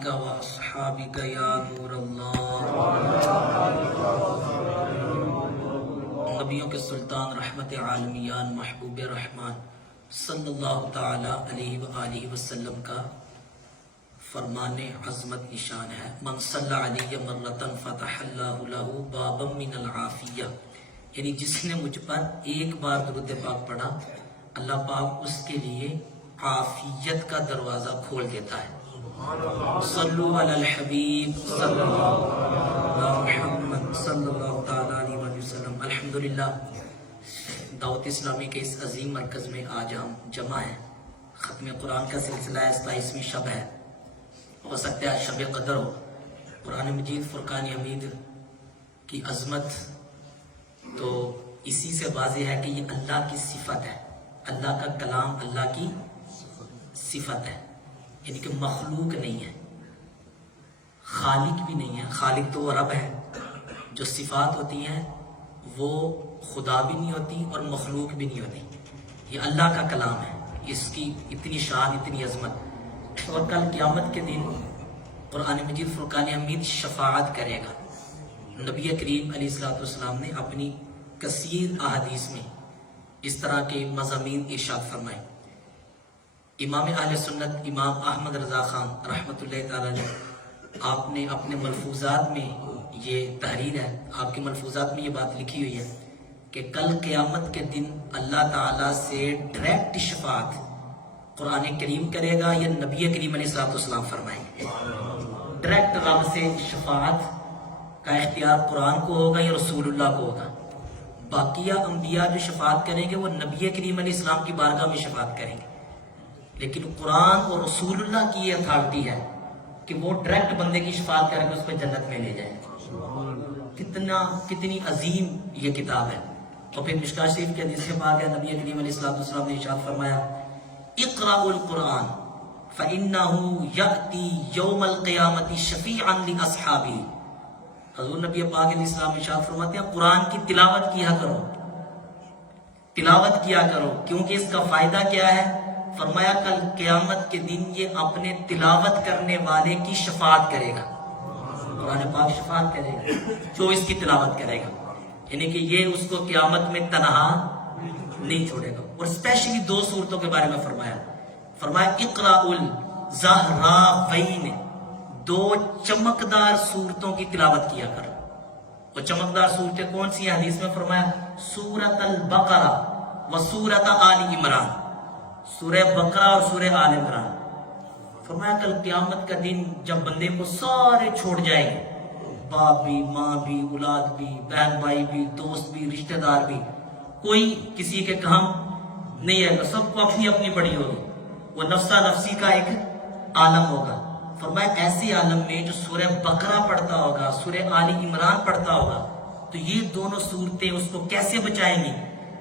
آلک و اصحابک یا نور اللہ۔ نبیوں کے سلطان رحمت عالمیان محبوب رحمان صلی اللہ تعالی علیہ وآلہ وسلم کا فرمان عظمت نشان ہے، من صلی علی مرتن فتح اللہ لہ بابا من العافیہ، یعنی جس نے مجھ پر ایک بار درود پاک پڑھا اللہ پاک اس کے لیے عافیت کا دروازہ کھول دیتا ہے۔ صلو علی الحبیب صلی اللہ علی محمد صلی اللہ تعالی علیہ وسلم۔ الحمدللہ دعوت اسلامی کے اس عظیم مرکز میں آج ہم جمع ہیں۔ ختم قرآن کا سلسلہ ہے، 27ویں شب ہے، ہو سکتا ہے شب قدر ہو۔ قرآن مجید فرقان حمید کی عظمت تو اسی سے واضح ہے کہ یہ اللہ کی صفت ہے، اللہ کا کلام اللہ کی صفت ہے، یعنی کہ مخلوق نہیں ہے، خالق بھی نہیں ہے۔ خالق تو وہ رب ہے، جو صفات ہوتی ہیں وہ خدا بھی نہیں ہوتی اور مخلوق بھی نہیں ہوتی، یہ اللہ کا کلام ہے، اس کی اتنی شان اتنی عظمت۔ اور کل قیامت کے دن قرآن مجید فرقان حمید شفاعت کرے گا۔ نبی کریم علیہ السلام نے اپنی کثیر احادیث میں اس طرح کے مضامین ارشاد فرمائے۔ امام اہل سنت امام احمد رضا خان رحمۃ اللہ تعالی علیہ، آپ نے اپنے ملفوظات میں یہ تحریر ہے، آپ کے ملفوظات میں یہ بات لکھی ہوئی ہے کہ کل قیامت کے دن اللہ تعالیٰ سے ڈائریکٹ شفاعت قرآن کریم کرے گا یا نبی کریم علیہ السلام فرمائیں گے۔ ڈائریکٹ رب سے شفاعت کا اختیار قرآن کو ہوگا یا رسول اللہ کو ہوگا۔ باقیہ انبیاء جو شفاعت کریں گے وہ نبی کریم علیہ السلام کی بارگاہ میں شفاعت کریں گے، لیکن قرآن اور رسول اللہ کی یہ اتھارٹی ہے کہ وہ ڈائریکٹ بندے کی شفاعت کر کے اس کو جنت میں لے جائیں۔ کتنی عظیم یہ کتاب ہے۔ اور پھر مشکاہ شریف کے حدیث سے پاک ہے، نبی کریم علیہ السلام نے ارشاد فرمایا اقرأوا القرآن فإنه يأتي يوم القیامة شفیعا لأصحابہ۔ حضور نبی پاک علیہ السلام ارشاد فرماتے ہیں قرآن کی تلاوت کیا کرو، تلاوت کیا کرو، کیونکہ اس کا فائدہ کیا ہے؟ فرمایا کل قیامت کے دن یہ اپنے تلاوت کرنے والے کی شفاعت کرے گا، قرآن پاک شفاعت کرے گا جو اس کی تلاوت کرے گا، یعنی کہ یہ اس کو قیامت میں تنہا نہیں چھوڑے گا۔ اور اسپیشلی دو صورتوں کے بارے میں فرمایا اقرأ الزہراوین، دو چمکدار صورتوں کی تلاوت کیا کرو۔ وہ چمکدار صورتیں کون سی ہیں؟ حدیث میں فرمایا سورۃ البقرہ و سورۃ آل عمران، سورہ بقرہ اور سورہ آل عمران۔ فرمایا کل قیامت کا دن جب بندے کو سارے چھوڑ جائیں گے، باپ بھی، ماں بھی، اولاد بھی، بہن بھائی بھی، دوست بھی، رشتہ دار بھی، کوئی کسی کے کام نہیں ہے، سب کو اپنی اپنی پڑی ہوگی، وہ نفسہ نفسی کا ایک عالم ہوگا۔ فرمایا ایسے عالم میں جو سورہ بقرہ پڑھتا ہوگا، سورہ آل عمران پڑھتا ہوگا، تو یہ دونوں صورتیں اس کو کیسے بچائیں گی؟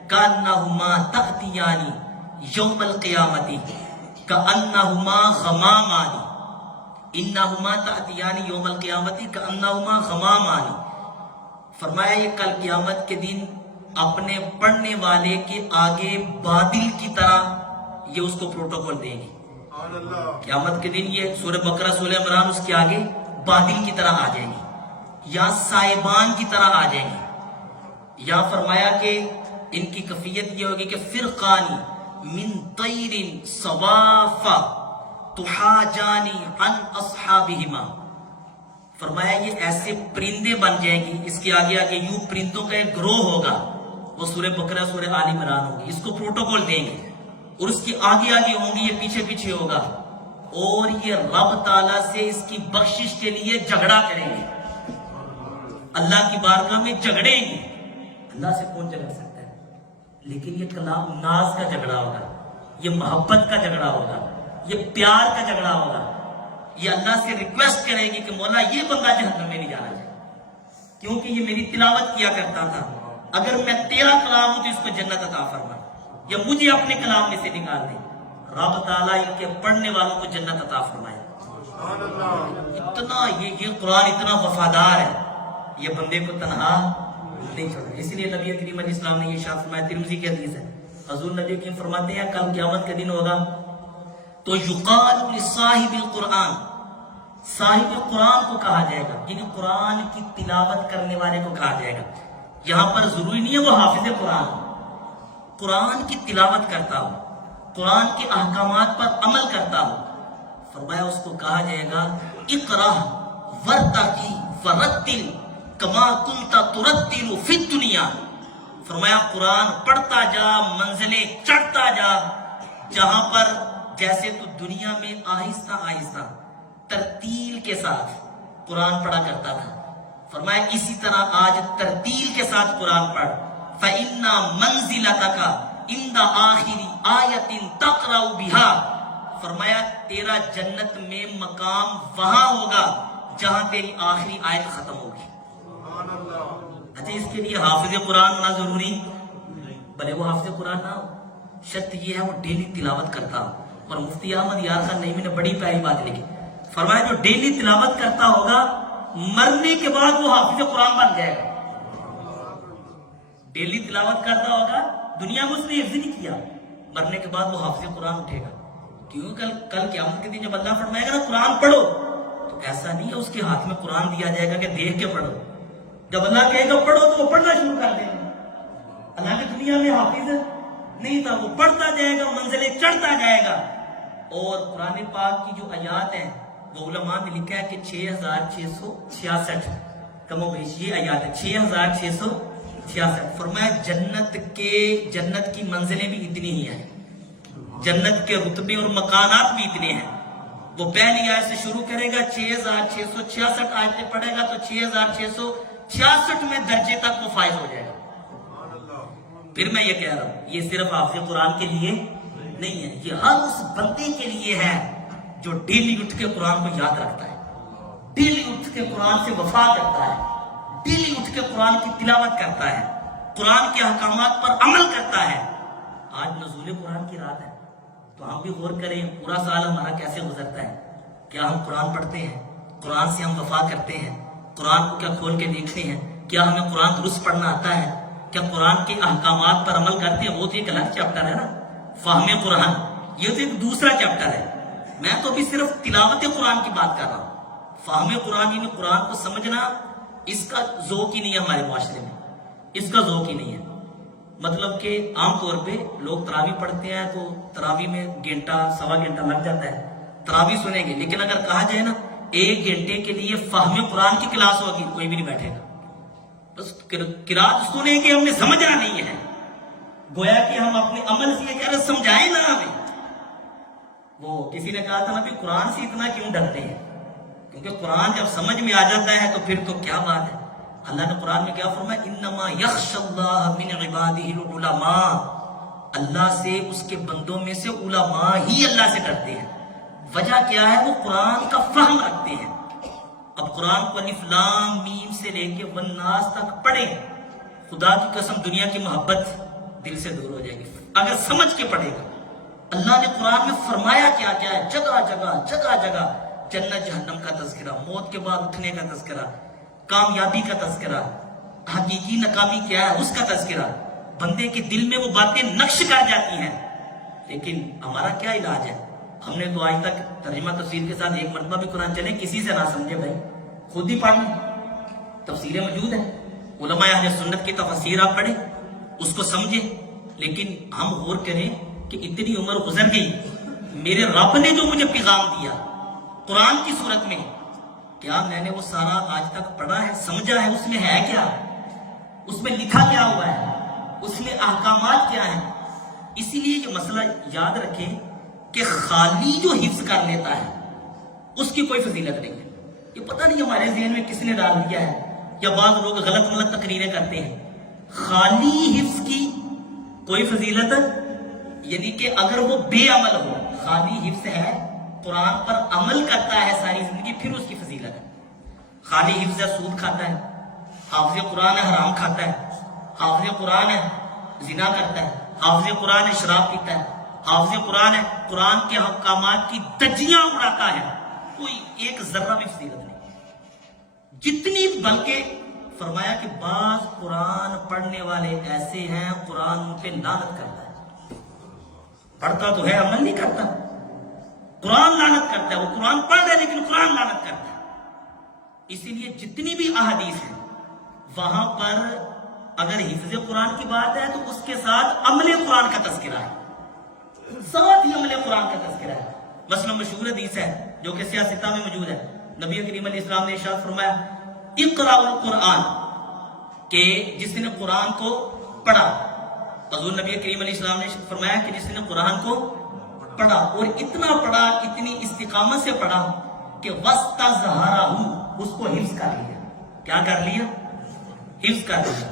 کأنہما تأتیان یوم القیامت کأنہما غمامان، انہما تأتیان یوم القیامت کأنہما غمامان۔ فرمایا یہ کل قیامت کے دن اپنے پڑھنے والے کے آگے بادل کی طرح یہ اس کو پروٹوکول دے گی۔ قیامت کے دن یہ سورہ بقرہ سورہ عمران اس کے آگے بادل کی طرح آ جائیں گی یا سائبان کی طرح آ جائیں گی۔ یا فرمایا کہ ان کی کیفیت یہ ہوگی کہ فرقانی من طیر صواف تحاجانی عن اصحابہما، فرمایا یہ ایسے پرندے بن جائیں گی، اس کے آگے آگے یوں پرندوں کا ایک گروہ ہوگا، وہ سورہ بقرہ سورہ آل عمران ہوگی، اس کو پروٹوکول دیں گے، اور اس کے آگے آگے ہوں گی، یہ پیچھے پیچھے ہوگا، اور یہ رب تعالیٰ سے اس کی بخشش کے لیے جھگڑا کریں گے، اللہ کی بارگاہ میں جھگڑیں گے۔ اللہ سے کون جھگڑ سکتا ہے؟ لیکن یہ کلام ناز کا جھگڑا ہوگا، یہ محبت کا جھگڑا ہوگا، یہ پیار کا جھگڑا ہوگا، یہ اللہ سے ریکویسٹ کرے گی کہ مولا یہ بندہ جہنم میں نہیں جانا چاہیے کیونکہ یہ میری تلاوت کیا کرتا تھا، اگر میں تیرا کلام ہوں تو اس کو جنت عطا فرما، یا مجھے اپنے کلام میں سے نکال دے۔ رب تعالیٰ ان کے پڑھنے والوں کو جنت عطا فرمائے۔ اتنا یہ قرآن اتنا وفادار ہے، یہ بندے کو تنہا نہیں چھوڑے۔ اس لیے نبی کریم علیہ السلام نے یہ ارشاد فرمایا، ترمذی کی حدیث ہے، حضور نبی کریم فرماتے ہیں کل قیامت کا دن ہوگا تو یقال لصاحب القرآن، صاحب قرآن کو کہا جائے گا، یعنی قرآن کی تلاوت کرنے والے کو کہا جائے گا۔ یہاں پر ضروری نہیں ہے وہ حافظ قرآن، قرآن کی تلاوت کرتا ہو، قرآن کے احکامات پر عمل کرتا ہو، فرمایا اس کو کہا جائے گا اقرأ ورتقی ورتل کما کنت ترتل فی الدنیا۔ فرمایا قرآن پڑھتا جا، منزلیں چڑھتا جا، جہاں پر جیسے تو دنیا میں آہستہ آہستہ ترتیل کے ساتھ قرآن پڑھا کرتا تھا، فرمایا اسی طرح آج ترتیل کے ساتھ قرآن پڑھ۔ فَإِنَّ مَنزِلَتَكَ عِنْدَ آخِرِ آیَةٍ تَقْرَأُ بِهَا، فرمایا تیرا جنت میں مقام وہاں ہوگا جہاں تیری آخری آیت ختم ہوگی۔ اچھا اس کے لیے حافظ قرآن ہونا ضروری، بھلے وہ حافظ قرآن نہ ہو، شرط یہ ہے وہ ڈیلی تلاوت کرتا ہو۔ اور مفتی احمد یار خان نعیمی نے بڑی پیاری بات لکھی، فرمایا جو ڈیلی تلاوت کرتا ہوگا مرنے کے بعد وہ حافظ قرآن بن جائے گا۔ ڈیلی تلاوت کرتا ہوگا، دنیا میں اس نے حفظ نہیں کیا، مرنے کے بعد وہ حافظ قرآن اٹھے گا۔ کیوں کل قیامت کے دن جب اللہ فرمائے گا نا قرآن پڑھو، تو ایسا نہیں ہے اس کے ہاتھ میں قرآن دیا جائے گا کہ دیکھ کے پڑھو، جب اللہ کہے گا پڑھو تو وہ پڑھنا شروع کر دے گا۔ اللہ کی دنیا میں حافظ نہیں تھا، وہ پڑھتا جائے گا، منزلیں چڑھتا جائے گا۔ اور قرآن پاک کی جو آیات ہیں وہ علماء نے لکھا ہے کہ 6666 کم و بیش یہ آیات ہے، 6666۔ فرمایا جنت کی منزلیں بھی اتنی ہی ہیں، جنت کے رتبے اور مکانات بھی اتنے ہیں۔ وہ پہلی آیت سے شروع کرے گا، 6666 آیتیں پڑھے گا تو 6666 میں درجے تک وہ فائز ہو جائے گا۔ پھر میں یہ کہہ رہا ہوں یہ صرف حافظ قرآن کے لیے نہیں ہے، یہ ہر اس بندے کے لیے ہے جو ڈیلی اٹھ کے قرآن کو یاد رکھتا ہے، ڈیلی اٹھ کے قرآن سے وفا کرتا ہے، ڈیلی اٹھ کے قرآن کی تلاوت کرتا ہے، قرآن کے احکامات پر عمل کرتا ہے۔ آج نزول قرآن کی رات ہے تو ہم بھی غور کریں پورا سال ہمارا کیسے گزرتا ہے۔ کیا ہم قرآن پڑھتے ہیں؟ قرآن سے ہم وفا کرتے ہیں؟ قرآن کو کیا کھول کے دیکھتے ہیں؟ کیا ہمیں قرآن درست پڑھنا آتا ہے؟ کیا قرآن کے احکامات پر عمل کرتے ہیں؟ وہ تو ایک الگ چیپٹر ہے نا، فہم قرآن، یہ تو ایک دوسرا چیپٹر ہے۔ میں تو ابھی صرف تلاوت قرآن کی بات کر رہا ہوں۔ فہم قرآن یعنی قرآن کو سمجھنا، اس کا ذوق ہی نہیں ہے ہمارے معاشرے میں، اس کا ذوق ہی نہیں ہے۔ مطلب کہ عام طور پہ لوگ تراویح پڑھتے ہیں تو تراویح میں گھنٹہ سوا گھنٹہ لگ جاتا ہے، تراویح سنیں گے، لیکن اگر کہا جائے نا 1 گھنٹے کے لیے فہم قرآن کی کلاس ہوگی، کوئی بھی نہیں بیٹھے گا، بس قرات سنیں گے، ہم نے سمجھنا نہیں ہے، گویا کہ ہم اپنے عمل سے یہ کہہ رہے سمجھائیں نا ہمیں۔ وہ کسی نے کہا تھا نا بھی قرآن سے اتنا کیوں ڈرتے ہیں، کیونکہ قرآن جب سمجھ میں آ جاتا ہے تو پھر تو کیا بات ہے۔ اللہ نے قرآن میں کیا فرمایا، انما یخشی اللہ من عبادہ العلماء، اللہ سے اس کے بندوں میں سے علماء ہی اللہ سے ڈرتے ہیں۔ وجہ کیا ہے؟ وہ قرآن کا فہم رکھتے ہیں۔ اب قرآن کو الف لام میم سے لے کے والناس تک پڑھیں، خدا کی قسم دنیا کی محبت دل سے دور ہو جائے گی اگر سمجھ کے پڑھے گا۔ اللہ نے قرآن میں فرمایا کیا کیا ہے، جگہ جگہ جنت جہنم کا تذکرہ، موت کے بعد اٹھنے کا تذکرہ، کامیابی کا تذکرہ، حقیقی ناکامی کیا ہے اس کا تذکرہ۔ بندے کے دل میں وہ باتیں نقش کر جاتی ہیں، لیکن ہمارا کیا علاج ہے؟ ہم نے تو آج تک ترجمہ تفسیر کے ساتھ ایک مرتبہ بھی قرآن چلے کسی سے نہ سمجھے، بھائی خود ہی پڑھ لیں، تفسیریں موجود ہیں، علماء اہل سنت کی تفسیر آپ پڑھیں، اس کو سمجھیں۔ لیکن ہم غور کریں کہ اتنی عمر گزر گئی، میرے رب نے جو مجھے پیغام دیا قرآن کی صورت میں، کیا میں نے وہ سارا آج تک پڑھا ہے، سمجھا ہے؟ اس میں ہے کیا؟ اس میں لکھا کیا ہوا ہے؟ اس میں احکامات کیا ہیں؟ اسی لیے یہ مسئلہ یاد رکھیں کہ خالی جو حفظ کر لیتا ہے اس کی کوئی فضیلت نہیں ہے۔ یہ پتہ نہیں ہمارے ذہن میں کس نے ڈال دیا ہے، یا بعض لوگ غلط ملت تقریریں کرتے ہیں۔ خالی حفظ کی کوئی فضیلت، یعنی کہ اگر وہ بے عمل ہو، خالی حفظ ہے قرآن پر عمل کرتا ہے ساری زندگی، پھر اس کی فضیلت ہے۔ خالی حفظ ہے سود کھاتا ہے، حافظ قرآن ہے حرام کھاتا ہے، حافظ قرآن ہے زنا کرتا ہے، حافظ قرآن ہے شراب پیتا ہے، حافظ قرآن ہے قرآن کے احکامات کی دجیاں اڑاتا ہے، کوئی ایک ذرہ بھی فضیلت نہیں جتنی، بلکہ فرمایا کہ بعض قرآن پڑھنے والے ایسے ہیں قرآن ان پہ لعنت کرتا ہے، پڑھتا تو ہے عمل نہیں کرتا۔ قرآن لعنت کرتا ہے، وہ قرآن پڑھ رہا ہے لیکن قرآن لعنت کرتا ہے۔ اسی لیے جتنی بھی احادیث ہیں وہاں پر اگر حفظ قرآن کی بات ہے تو اس کے ساتھ عمل قرآن کا تذکرہ ہے، ساتھ ہی عمل قرآن کا تذکرہ ہے۔ مثلا مشہور حدیث ہے جو کہ سیاہ ستہ میں موجود ہے، نبی کریم علیہ السلام نے ارشاد فرمایا اقرأ القرآن، کہ جس نے قرآن کو پڑھا، حضور نبی کریم علیہ السلام نے فرمایا کہ جس نے قرآن کو پڑھا اور اتنا پڑھا، اتنی استقامت سے پڑھا کہ وَاسْتَظْهَرَهُ، اس کو حفظ کر لیا۔ کیا کر لیا؟ حفظ کر لیا۔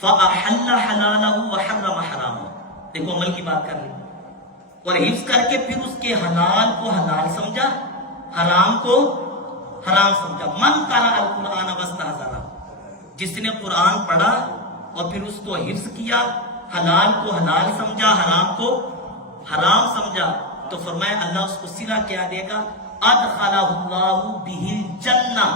فَأَحَلَّ حَلَالَهُ وَحَرَّمَ حَرَامَهُ، دیکھو عمل کی بات کر لی، اور حفظ کر کے پھر اس کے حلال کو حلال سمجھا، حرام کو حرام سمجھا۔ من قرأ القرآن واستحضرہ، جس نے قرآن پڑھا اور پھر اس کو حفظ کیا، حلال کو حلال سمجھا، حرام کو حرام سمجھا، تو فرمایا اللہ اس کو صلہ کیا دے گا، ادخلہ اللہ بہ الجنہ،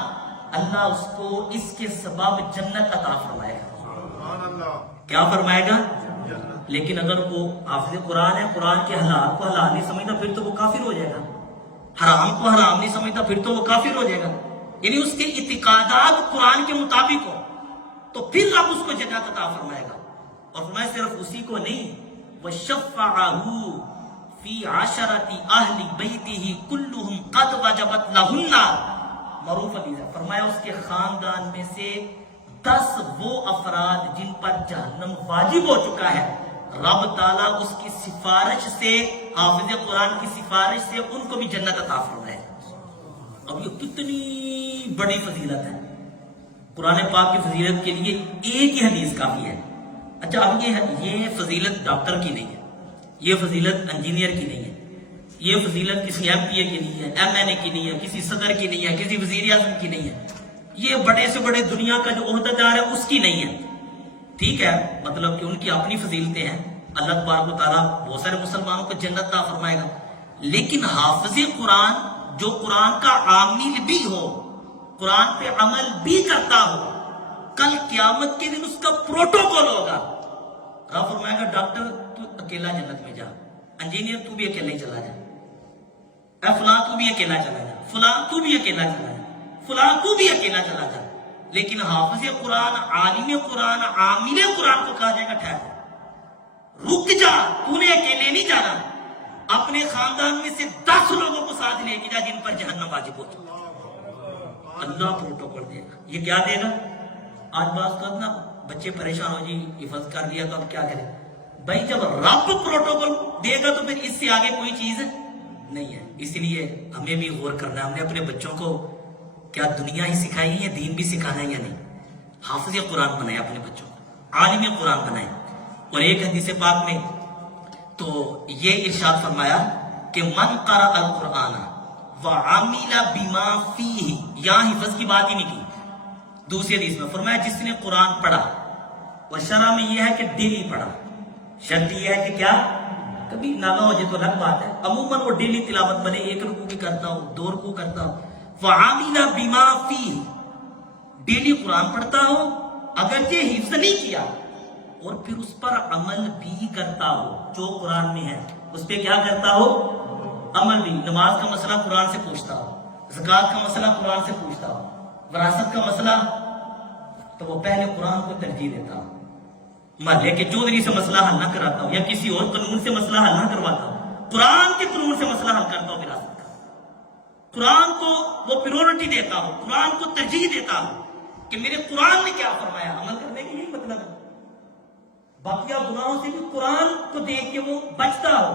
اللہ اس کو اس کے سبب جنت عطا فرمائے گا۔ کیا فرمائے گا؟ لیکن اگر وہ حافظ قرآن ہے، قرآن کے حلال کو حلال نہیں سمجھتا، پھر تو وہ کافر ہو جائے گا، حرام کو حرام نہیں سمجھتا، پھر تو وہ کافر ہو جائے گا۔ یعنی اس کے اعتقادات قرآن کے مطابق ہو تو پھر رب اس کو جنت عطا فرمائے گا۔ اور فرمایا صرف اسی کو نہیں، وَشَفَّعَهُ فِي عَشَرَةِ أَهْلِ بَيْتِهِ كُلُّهُمْ قَدْ وَجَبَتْ لَهُ النَّارُ، معروف حدیث ہے۔ فرمایا اس کے خاندان میں سے 10 وہ افراد جن پر جہنم واجب ہو چکا ہے، رب تعالیٰ اس کی سفارش سے، حافظ قرآن کی سفارش سے ان کو بھی جنت عطا فرمائے۔ اب یہ کتنی بڑی فضیلت ہے، قرآن پاک کی فضیلت کے لیے ایک ہی حدیث کافی ہے۔ اچھا اب یہ فضیلت ڈاکٹر کی نہیں ہے، یہ فضیلت انجینئر کی نہیں ہے، یہ فضیلت کسی ایم پی اے کی نہیں ہے، ایم این اے کی نہیں ہے، کسی صدر کی نہیں ہے، کسی وزیر اعظم کی نہیں ہے، یہ بڑے سے بڑے دنیا کا جو عہدیدار ہے اس کی نہیں ہے۔ ٹھیک ہے، مطلب کہ ان کی اپنی فضیلتیں ہیں، اللہ تبارک و تعالیٰ بہت سارے مسلمانوں کو جنت عطا فرمائے گا، لیکن حافظ قرآن جو قرآن کا عامل بھی ہو، قرآن پہ عمل بھی کرتا ہو، کل قیامت کے دن اس کا پروٹوکول ہوگا۔ رب فرمائے گا ڈاکٹر تو اکیلا جنت میں جا، انجینئر تو بھی اکیلا ہی چلا جا، اے فلاں تو بھی اکیلا چلا جا، فلاں تو بھی اکیلا چلا جا، فلاں تو بھی اکیلا چلا جا، لیکن حافظ قرآن، عالم قرآن، عامل قرآن کو کہا جائے گا ٹھہر رک جا، تو نے اکیلے نہیں جانا، اپنے خاندان میں سے 10 لوگوں کو ساتھ لے کے جا جن پر جہنم واجب ہو چکا۔ اللہ پروٹوکول دے گا۔ یہ کیا دے گا؟ آج بعض اوقات نا بچے پریشان ہو جی حفظ کر دیا تو اب کیا کریں؟ بھائی جب رب پروٹوکول دے گا تو پھر اس سے آگے کوئی چیز نہیں ہے۔ اس لیے ہمیں بھی غور کرنا ہے، ہم نے اپنے بچوں کو کیا دنیا ہی سکھائی ہے یا دین بھی سکھانا ہے یا نہیں؟ حافظ قرآن بنائے اپنے بچوں کو، عالم قرآن بنائے۔ اور ایک حدیث پاک میں تو یہ ارشاد فرمایا کہ من قرأ القرآن وعمل بما فیہ، یہاں حفظ کی بات ہی نہیں کی، دوسری حدیث میں فرمایا جس نے قرآن پڑھا، اور شرع میں یہ ہے کہ ڈیلی پڑھا، شرط یہ ہے کہ کیا کبھی ناغہ ہو جائے تو الگ بات ہے، عموماً وہ ڈیلی تلاوت بنے، 1 رکوع کی کرتا ہو، 2 رکوع کرتا ہو، وعمل بما فیہ، ڈیلی قرآن پڑھتا ہو اگرچہ حفظ نہیں کیا، اور پھر اس پر عمل بھی کرتا ہو، جو قرآن میں ہے اس پہ کیا کرتا ہو؟ عمل بھی۔ نماز کا مسئلہ قرآن سے پوچھتا ہو، زکوٰۃ کا مسئلہ قرآن سے پوچھتا ہو، وراثت کا مسئلہ تو وہ پہلے قرآن کو ترجیح دیتا ہو، محلے کے چودھری سے مسئلہ حل نہ کراتا ہو یا کسی اور قانون سے مسئلہ حل نہ کرواتا ہو، قرآن کے قانون سے مسئلہ حل کرتا ہو، وراثت کا قرآن کو وہ پریورٹی دیتا ہو، قرآن کو ترجیح دیتا ہو کہ میرے قرآن نے کیا فرمایا، عمل کرنے کی یہی مطلب ہے۔ باقیہ گناہوں سے بھی قرآن کو دیکھ کے وہ بچتا ہو،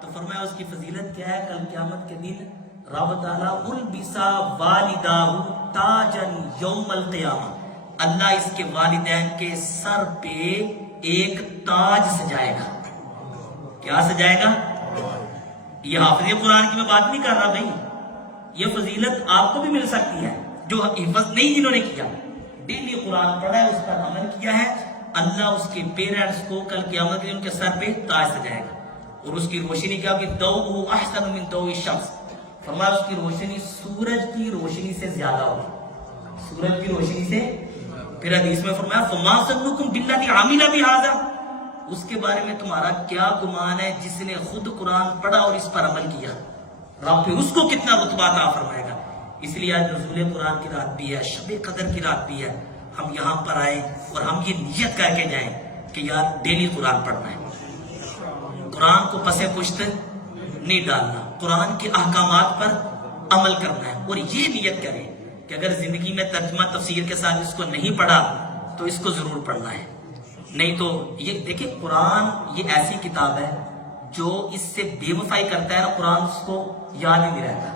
تو فرمایا اس کی فضیلت کیا ہے؟ کل قیامت کے دن رب تعالیٰ البسا والداہ تاجن یوم القیامہ، اللہ اس کے والدین کے سر پہ ایک تاج سجائے گا۔ کیا سجائے گا؟ یہ حافظ قرآن کی میں بات نہیں کر رہا بھائی، یہ فضیلت آپ کو بھی مل سکتی ہے جو حفظ نہیں جنہوں نے کیا، ڈیلی قرآن پڑھا ہے، اس پر عمل کیا ہے، اللہ اس کے پیرنٹس کو کل قیامت کے ان کے سر پہ تاج سجائے گا، اور اس کی روشنی کیا کہ ضوء احسن من ضوء الشمس، فرمایا اس کی روشنی سورج کی روشنی سے زیادہ ہوگی، سورج کی روشنی سے۔ پھر حدیث میں فرمایا فما ظنکم بالذی عمل بہذا، اس کے بارے میں تمہارا کیا گمان ہے جس نے خود قرآن پڑھا اور اس پر عمل کیا؟ رب پھر اس کو کتنا رتبہ عطا فرمائے گا. اس لیے آج نزول قرآن کی رات بھی ہے, شب قدر کی رات بھی ہے. ہم یہاں پر آئیں اور ہم یہ نیت کر کے جائیں کہ یار ڈیلی قرآن پڑھنا ہے, قرآن کو پس پشت نہیں ڈالنا, قرآن کے احکامات پر عمل کرنا ہے. اور یہ نیت کریں کہ اگر زندگی میں ترجمہ تفسیر کے ساتھ اس کو نہیں پڑھا تو اس کو ضرور پڑھنا ہے. نہیں تو یہ دیکھیں, قرآن یہ ایسی کتاب ہے جو اس سے بے وفائی کرتا ہے نا, قرآن اس کو یاد ہی نہیں رہتا,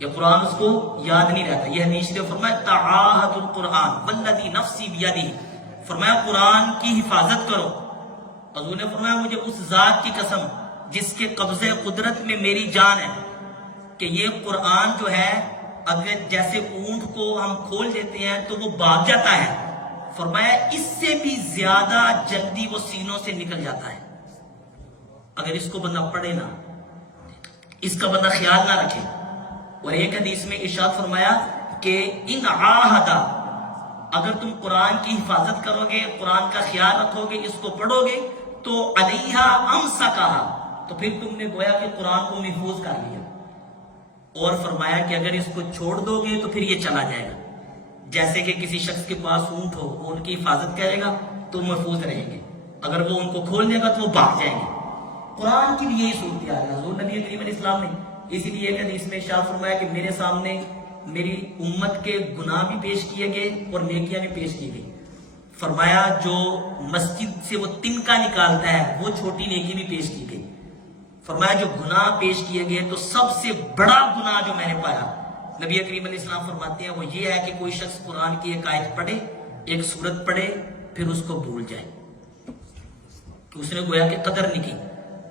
یہ قرآن اس کو یاد نہیں رہتا. یہ حدیث شریف فرمایا تعاہد القرآن والذی نفسی بیدہ, فرمایا قرآن کی حفاظت کرو. حضور نے فرمایا مجھے اس ذات کی قسم جس کے قبضے قدرت میں میری جان ہے کہ یہ قرآن جو ہے اگر جیسے اونٹ کو ہم کھول دیتے ہیں تو وہ بھاگ جاتا ہے, فرمایا اس سے بھی زیادہ جلدی وہ سینوں سے نکل جاتا ہے. اگر اس کو بندہ پڑھے نا, اس کا بندہ خیال نہ رکھے. اور ایک حدیث میں ارشاد فرمایا کہ ان عاہدہ, اگر تم قرآن کی حفاظت کرو گے, قرآن کا خیال رکھو گے, اس کو پڑھو گے تو علیہا امسکہا, تو پھر تم نے گویا کہ قرآن کو محفوظ کر لیا. اور فرمایا کہ اگر اس کو چھوڑ دو گے تو پھر یہ چلا جائے گا. جیسے کہ کسی شخص کے پاس اونٹ ہو, وہ ان کی حفاظت کرے گا تو محفوظ رہیں گے, اگر وہ ان کو کھول دے گا تو وہ بھاگ جائیں گے. قرآن کی بھی یہی صورتحال ہے. حضور نبی کریم علیہ السلام نے اسی لیے ایک حدیث میں ارشاد فرمایا کہ میرے سامنے میری امت کے گناہ بھی پیش کیے گئے اور نیکیاں بھی پیش کی گئی. فرمایا جو مسجد سے وہ تنکا نکالتا ہے وہ چھوٹی نیکی بھی پیش کی گئی. فرمایا جو گناہ پیش کیے گئے تو سب سے بڑا گناہ جو میں نے پایا, نبی کریم علیہ السلام فرماتے ہیں وہ یہ ہے کہ کوئی شخص قرآن کی ایک آیت پڑھے, ایک سورت پڑھے, پھر اس کو بھول جائے, کہ اس نے گویا کہ قدر نہیں کی.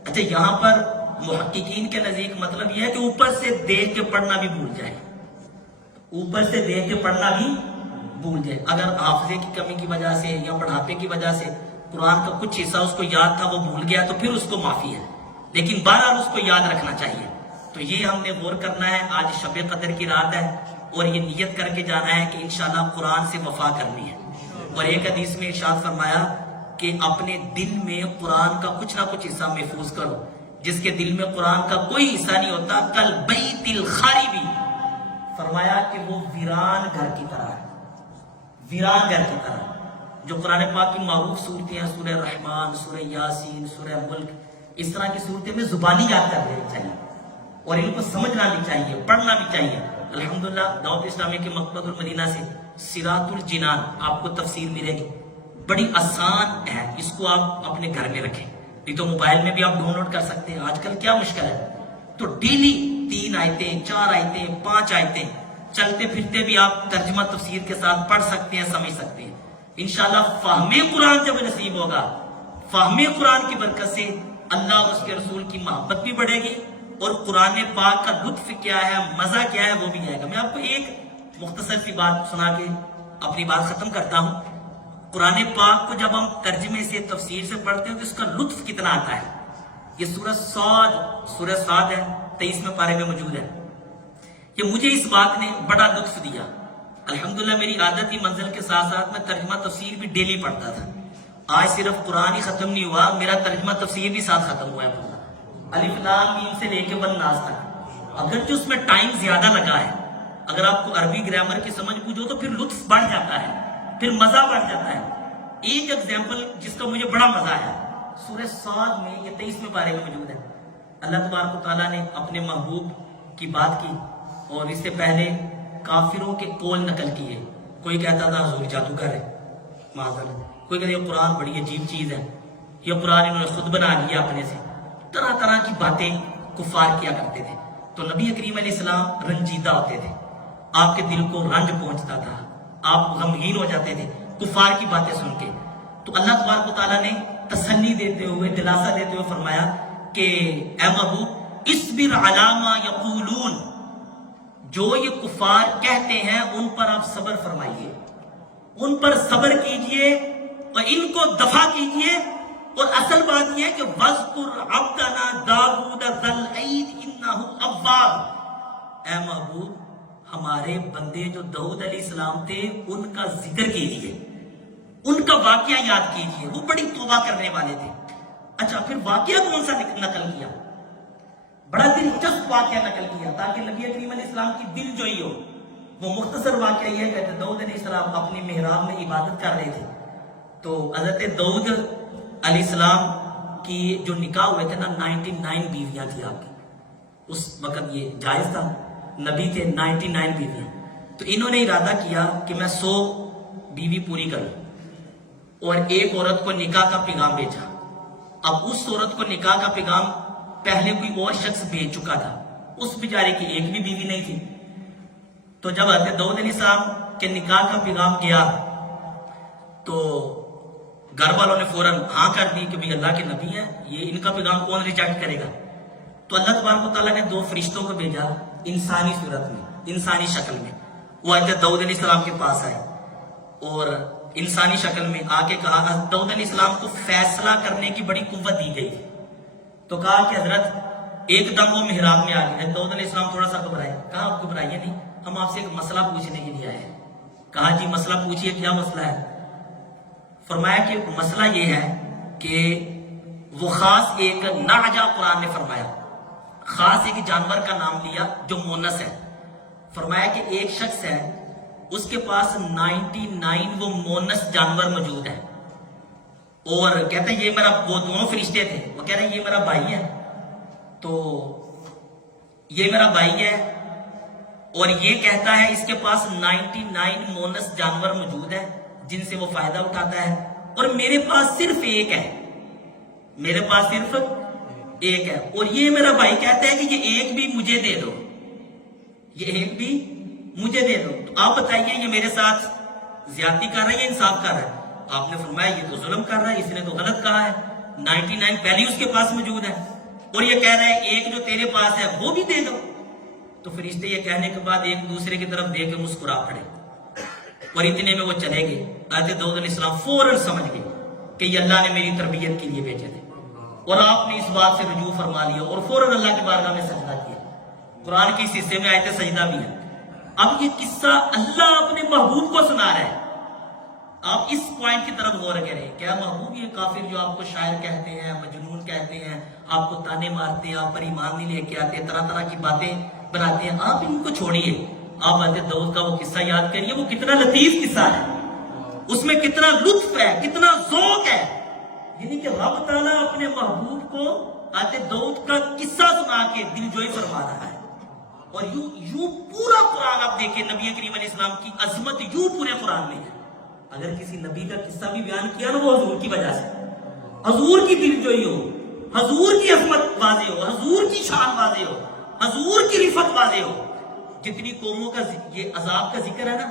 اچھا, یہاں پر محققین کے نزدیک مطلب یہ ہے کہ اوپر سے دیکھ کے پڑھنا بھی بھول جائے, اوپر سے دیکھ کے پڑھنا بھی بھول جائے. اگر حافظے کی کمی کی وجہ سے یا بڑھاپے کی وجہ سے قرآن کا کچھ حصہ اس کو یاد تھا وہ بھول گیا تو پھر اس کو معافی ہے, لیکن بہرحال اس کو یاد رکھنا چاہیے. تو یہ ہم نے غور کرنا ہے. آج شب قدر کی رات ہے اور یہ نیت کر کے جانا ہے کہ انشاءاللہ قرآن سے وفا کرنی ہے. اور ایک حدیث میں ارشاد فرمایا کہ اپنے دل میں قرآن کا کچھ نہ کچھ حصہ محفوظ کرو. جس کے دل میں قرآن کا کوئی حصہ نہیں ہوتا کل بیت الخاربی, فرمایا کہ وہ ویران گھر کی طرح ہے, ویران گھر کی طرح. جو قرآن پاک کی معروف صورتیں ہیں, سورہ رحمان, سورہ یاسین, سورہ ملک, اس طرح کی صورتیں میں زبانی یاد کر لینی چاہیے اور ان کو سمجھنا بھی چاہیے, پڑھنا بھی چاہیے. الحمدللہ دعوت اسلامی کے مکتبۃ المدینہ سے صراط الجنان آپ کو تفسیر ملے گی, بڑی آسان ہے, اس کو آپ اپنے گھر میں رکھیں. نہیں تو موبائل میں بھی آپ ڈاؤن لوڈ کر سکتے ہیں, آج کل کیا مشکل ہے. تو ڈیلی 3 آیتیں, 4 آیتیں, 5 آیتیں چلتے پھرتے بھی آپ ترجمہ تفسیر کے ساتھ پڑھ سکتے ہیں, سمجھ سکتے ہیں. انشاءاللہ فہم قرآن جب نصیب ہوگا, فہم قرآن کی برکت سے اللہ اور اس کے رسول کی محبت بھی بڑھے گی اور قرآن پاک کا لطف کیا ہے, مزہ کیا ہے, وہ بھی آئے گا. میں آپ کو ایک مختصر سی بات سنا کے اپنی بات ختم کرتا ہوں. قرآن پاک کو جب ہم ترجمے سے تفسیر سے پڑھتے ہیں تو اس کا لطف کتنا آتا ہے. یہ سورہ صاد ہے, 23ویں پارے میں موجود ہے. یہ مجھے اس بات نے بڑا لطف دیا. الحمدللہ میری عادت ہی منزل کے ساتھ ساتھ میں ترجمہ تفسیر بھی ڈیلی پڑھتا تھا. آج صرف قرآن ہی ختم نہیں ہوا, میرا ترجمہ تفسیر بھی ساتھ ختم ہوا ہے پورا, الف لام میم سے لے کے والناس تک. اگرچہ اس میں ٹائم زیادہ لگا ہے, اگر آپ کو عربی گرامر کی سمجھ بوجھو تو پھر لطف بڑھ جاتا ہے, پھر مزہ بڑھ جاتا ہے. ایک ایگزامپل جس کا مجھے بڑا مزہ آیا, سورہ صاد میں یہ 23ویں پارے میں موجود ہے. اللہ تبارک و تعالیٰ نے اپنے محبوب کی بات کی اور اس سے پہلے کافروں کے قول نقل کیے. کوئی کہتا تھا حضور جادوگر ہے, معذرت. کوئی کہتا یہ قرآن بڑی عجیب چیز ہے, یہ قرآن انہوں نے خود بنا لیا اپنے سے. طرح طرح کی باتیں کفار کیا کرتے تھے. تو نبی کریم علیہ السلام رنجیدہ ہوتے تھے, آپ کے دل کو رنج پہنچتا تھا, آپ غمگین ہو جاتے تھے کفار کی باتیں سن کے. تو اللہ تبارک و تعالیٰ نے تسلی دیتے ہوئے, دلاسا دیتے ہوئے فرمایا کہ اے محبوب اصبر علی ما یقولون, جو یہ کفار کہتے ہیں ان پر آپ صبر فرمائیے, ان پر صبر کیجئے اور ان کو دفع کیجئے. اور اصل بات یہ ہے کہ وَاذْكُرْ عَبْدَنَا دَاوُودَ ذَا الْأَيْدِ إِنَّهُ أَوَّابٌ, اے محبوب ہمارے بندے جو داؤد علیہ السلام تھے ان کا ذکر کیجئے, ان کا واقعہ یاد کیجئے, وہ بڑی توبہ کرنے والے تھے. اچھا پھر واقعہ کون سا نقل کیا, بڑا دلچسپ واقعہ نقل کیا تاکہ نبی کریم علیہ السلام کی دل جوئی ہو. وہ مختصر واقعہ یہ ہے کہ داؤد علیہ السلام اپنی محراب میں عبادت کر رہے تھے تو حضرت داؤد علیہ السلام کی جو نکاح ہوئے تھے نا 99 بیویاں تھی آپ کی. اس وقت یہ جائز تھا, نبی تھے, 99 بیویاں. تو انہوں نے ارادہ کیا کہ میں 100 بیوی پوری کروں اور ایک عورت کو نکاح کا پیغام بھیجا. اب اس عورت کو نکاح کا پیغام پہلے کوئی اور شخص بھیج چکا تھا, اس بیچارے کی ایک بھی بیوی نہیں تھی. تو جب حضرت داؤد علیہ السلام کے نکاح کا پیغام گیا تو گھر والوں نے فوراً ہاں کر دی کہ بھی اللہ کے نبی ہیں, یہ ان کا پیغام کون ریجیکٹ کرے گا. تو اللہ تبارک و تعالیٰ نے 2 فرشتوں کو بھیجا انسانی صورت میں, انسانی شکل میں. وہ حضرت داؤد علیہ السلام کے پاس آئے اور انسانی شکل میں آ کے کہا, حضرت داؤد علیہ السلام کو فیصلہ کرنے کی بڑی قوت دی گئی. تو کہا کہ حضرت ایک دم وہ محراب میں آ گئے. حضرت داؤد علیہ السلام تھوڑا سا گھبرائے. کہا آپ گھبرائیے نہیں, ہم آپ سے ایک مسئلہ پوچھنے کے لیے آئے ہیں. کہا جی مسئلہ پوچھئے, کیا مسئلہ ہے. فرمایا کہ مسئلہ یہ ہے کہ وہ خاص ایک نعجہ قرآن نے فرمایا, خاص ایک جانور کا نام لیا جو مونس ہے. فرمایا کہ ایک شخص ہے اس کے پاس 99 وہ مونس جانور موجود ہے اور کہتے ہیں یہ میرا, وہ دونوں فرشتے تھے, وہ کہہ رہے ہیں یہ میرا بھائی ہے, تو یہ میرا بھائی ہے اور یہ کہتا ہے اس کے پاس 99 مونس جانور موجود ہے جن سے وہ فائدہ اٹھاتا ہے اور میرے پاس صرف ایک ہے, میرے پاس صرف ایک ہے. اور یہ میرا بھائی کہتا ہے کہ یہ ایک بھی مجھے دے دو, یہ ایک بھی مجھے دے دو. تو آپ بتائیے یہ میرے ساتھ زیادتی کر رہا ہے یا انصاف کر رہا ہے. آپ نے فرمایا یہ تو ظلم کر رہا ہے, اس نے تو غلط کہا ہے, 99 پہلے اس کے پاس موجود ہے اور یہ کہہ رہا ہے ایک جو تیرے پاس ہے وہ بھی دے دو. تو فرشتے یہ کہنے کے بعد ایک دوسرے کی طرف دیکھ کے مسکرا پڑے اور اتنے میں وہ چلے گئے. حضرت داؤد علیہ السلام فوراً سمجھ گئے کہ یہ اللہ نے میری تربیت کے لیے بھیجے تھے اور آپ نے اس بات سے رجوع فرما لیا اور فوراً اللہ کی بارگاہ میں سجدہ کیا. قرآن کے اس حصے میں آیت سجدہ بھی ہے. اب یہ قصہ اللہ اپنے محبوب کو سنا رہا ہے. آپ اس پوائنٹ کی طرف غور کریں, کیا محبوب یہ کافر جو آپ کو شاعر کہتے ہیں, مجنون کہتے ہیں, آپ کو تانے مارتے ہیں, آپ پر ایمان نہیں لے کے آتے, طرح طرح کی باتیں بناتے ہیں, آپ ان کو چھوڑیے. آپ حضرت داؤد کا وہ قصہ یاد کریے, وہ کتنا لطیف قصہ ہے, اس میں کتنا لطف ہے, کتنا ذوق ہے. یعنی کہ رب تعالیٰ اپنے محبوب کو حضرت داؤد کا قصہ سنا کے دل جوئی فرما رہا ہے. اور یوں پورا قرآن آپ دیکھیں, نبی کریم علیہ السلام کی عظمت یوں پورے قرآن میں ہے. اگر کسی نبی کا قصہ بھی بیان کیا نا وہ حضور کی وجہ سے, حضور کی دل جوئی ہو, حضور کی عظمت واضح ہو, حضور کی شان واضح ہو, حضور کی رفت واضح ہو. جتنی قوموں کا یہ عذاب کا ذکر ہے نا,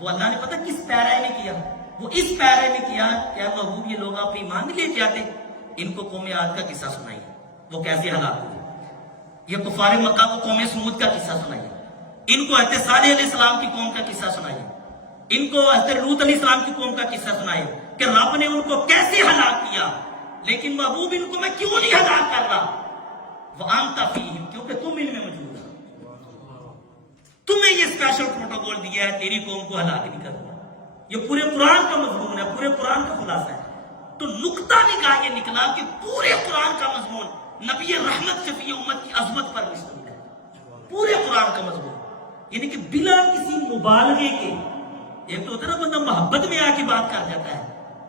وہ اللہ نے پتہ کس پیرے میں کیا, وہ اس پیرے میں کیا. کیا محبوب یہ لوگ آپ ایمان نہیں لے کے آتے, ان کو قوم عاد کا قصہ سنائیے وہ کیسے ہلاک ہوئے. یہ کفار مکہ کو قوم سمود کا قصہ سنائیے, ان کو حضرت صالح علیہ السلام کی قوم کا قصہ سنائیے, ان کو حضرت لوط علیہ السلام کی قوم کا قصہ سنائیے کہ رب نے ان کو کیسے ہلاک کیا. لیکن محبوب ان کو میں کیوں نہیں ہلاک کر رہا, وَأَنْتَ فِيهِمْ, کیونکہ تم ان میں موجود ہو, تمہیں یہ اسپیشل پروٹوکول دیا ہے, تیری قوم کو ہلاک نہیں کرنا. یہ پورے قرآن کا مضمون ہے, پورے قرآن کا خلاصہ ہے. تو نقطہ نگاہ یہ نکلا کہ پورے قرآن کا مضمون نبی رحمت شفیع امت کی عظمت پر مشتمل ہے. پورے قرآن کا مضمون, یعنی کہ بلا کسی مبالغے کے, ایک تو ہوتا ہے نا بندہ محبت میں آ کے بات کر جاتا ہے,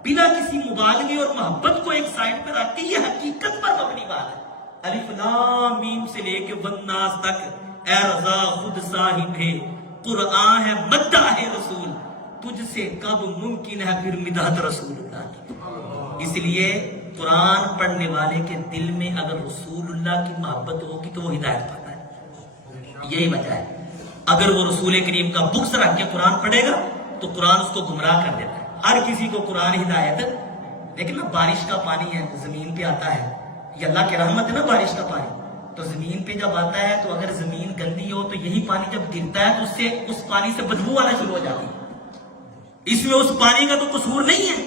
بلا کسی مبالغے اور محبت کو ایک سائڈ پہ رکھ کے یہ حقیقت پر مبنی بات ہے. الف لام میم سے لے کے والناس تک, اے رضا خود صاحب ہے قرآن ہے, مدح ہے رسول, تجھ سے کب ممکن ہے پھر مدحت رسول اللہ کی. اس لیے قرآن پڑھنے والے کے دل میں اگر رسول اللہ کی محبت ہوگی تو وہ ہدایت پاتا ہے. یہی وجہ ہے. اگر وہ رسول کریم کا بغض رکھ کے قرآن پڑھے گا تو قرآن اس کو گمراہ کر دیتا ہے. ہر کسی کو قرآن ہدایت, لیکن نا بارش کا پانی ہے زمین پہ آتا ہے, یہ اللہ کی رحمت ہے نا بارش کا پانی, تو زمین پہ جب آتا ہے تو اگر زمین گندی ہو تو یہی پانی جب گرتا ہے تو اس پانی سے بدبو آنا شروع ہو جاتی ہے. اس میں اس پانی کا تو قصور نہیں ہے,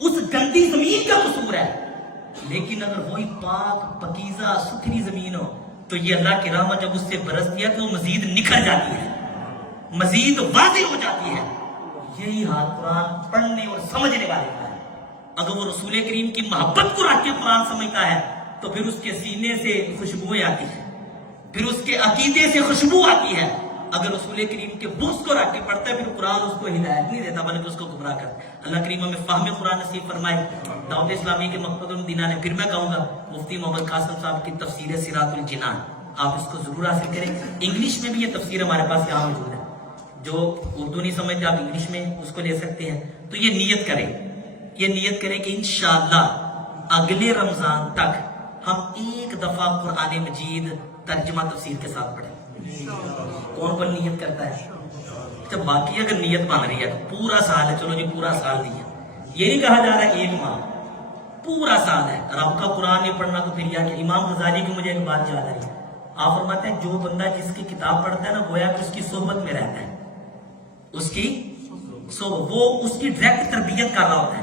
اس گندی زمین کا قصور ہے. لیکن اگر وہی پاک پکیزہ ستھری زمین ہو تو یہ اللہ کی رحمت جب اس سے برستی ہے تو وہ مزید نکھر جاتی ہے, مزید واضح ہو جاتی ہے. یہی حال قرآن پڑھنے اور سمجھنے والے کا ہے. اگر وہ رسول کریم کی محبت کو رکھ کے قرآن سمجھتا ہے تو پھر اس کے سینے سے خوشبوئیں آتی ہیں, پھر اس کے عقیدے سے خوشبو آتی ہے. اگر رسول کریم کے بغض کو رکھ کے پڑھتا ہے پھر قرآن اس کو ہدایت نہیں دیتا بلکہ اس کو گمراہ کرتا ہے. اللہ کریم ہمیں فہم قرآن نصیب فرمائے. دعوت اسلامی کے مقصد المدینہ نے پھر میں کہوں گا مفتی محمد قاسم صاحب کی تفسیر صراط الجنان آپ اس کو ضرور حاصل کریں. انگلش میں بھی یہ تفسیر ہمارے پاس یہاں موجود ہے. جو اردو نہیں سمجھتے آپ انگلش میں اس کو لے سکتے ہیں. تو یہ نیت کریں کہ انشاءاللہ اگلے رمضان تک ہم ایک دفعہ قرآن مجید ترجمہ تفسیر کے ساتھ پڑھیں. کون نیت کرتا ہے؟ جب باقی اگر نیت بن رہی ہے پورا سال ہے, چلو جی پورا سال نہیں ہے, یہ نہیں کہا جا رہا ہے ایک ماہ, پورا سال ہے. رب کا قرآن نہیں پڑھنا تو پھر کیا کہ امام غزالی کی مجھے ایک بات یاد آئی. آپ فرماتے ہیں جو بندہ جس کی کتاب پڑھتا ہے نا گویا کہ اس کی صحبت میں رہتا ہے, وہ اس کی ڈائریکٹ تربیت کر رہا ہوتا ہے.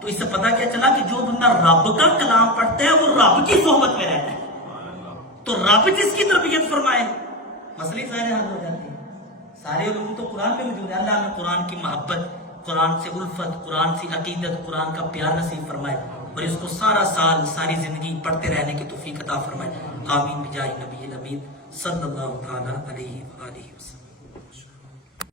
تو اس سے پتا کیا چلا کہ جو بندہ رب کا کلام پڑھتا ہے وہ رب کی صحبت میں رہتا ہے. تو رب جس کی تربیت فرمائے مسئلے سارے حل ہو جاتے ہیں. سارے علوم تو قرآن پہ موجود ہے. اللہ نے قرآن کی محبت, قرآن سے الفت, قرآن سے عقیدت, قرآن کا پیار نصیب فرمائے اور اس کو سارا سال ساری زندگی پڑھتے رہنے کی توفیق عطا فرمائے. آمین بجائے نبی الامین صلی اللہ تعالی علیہ وآلہ وسلم.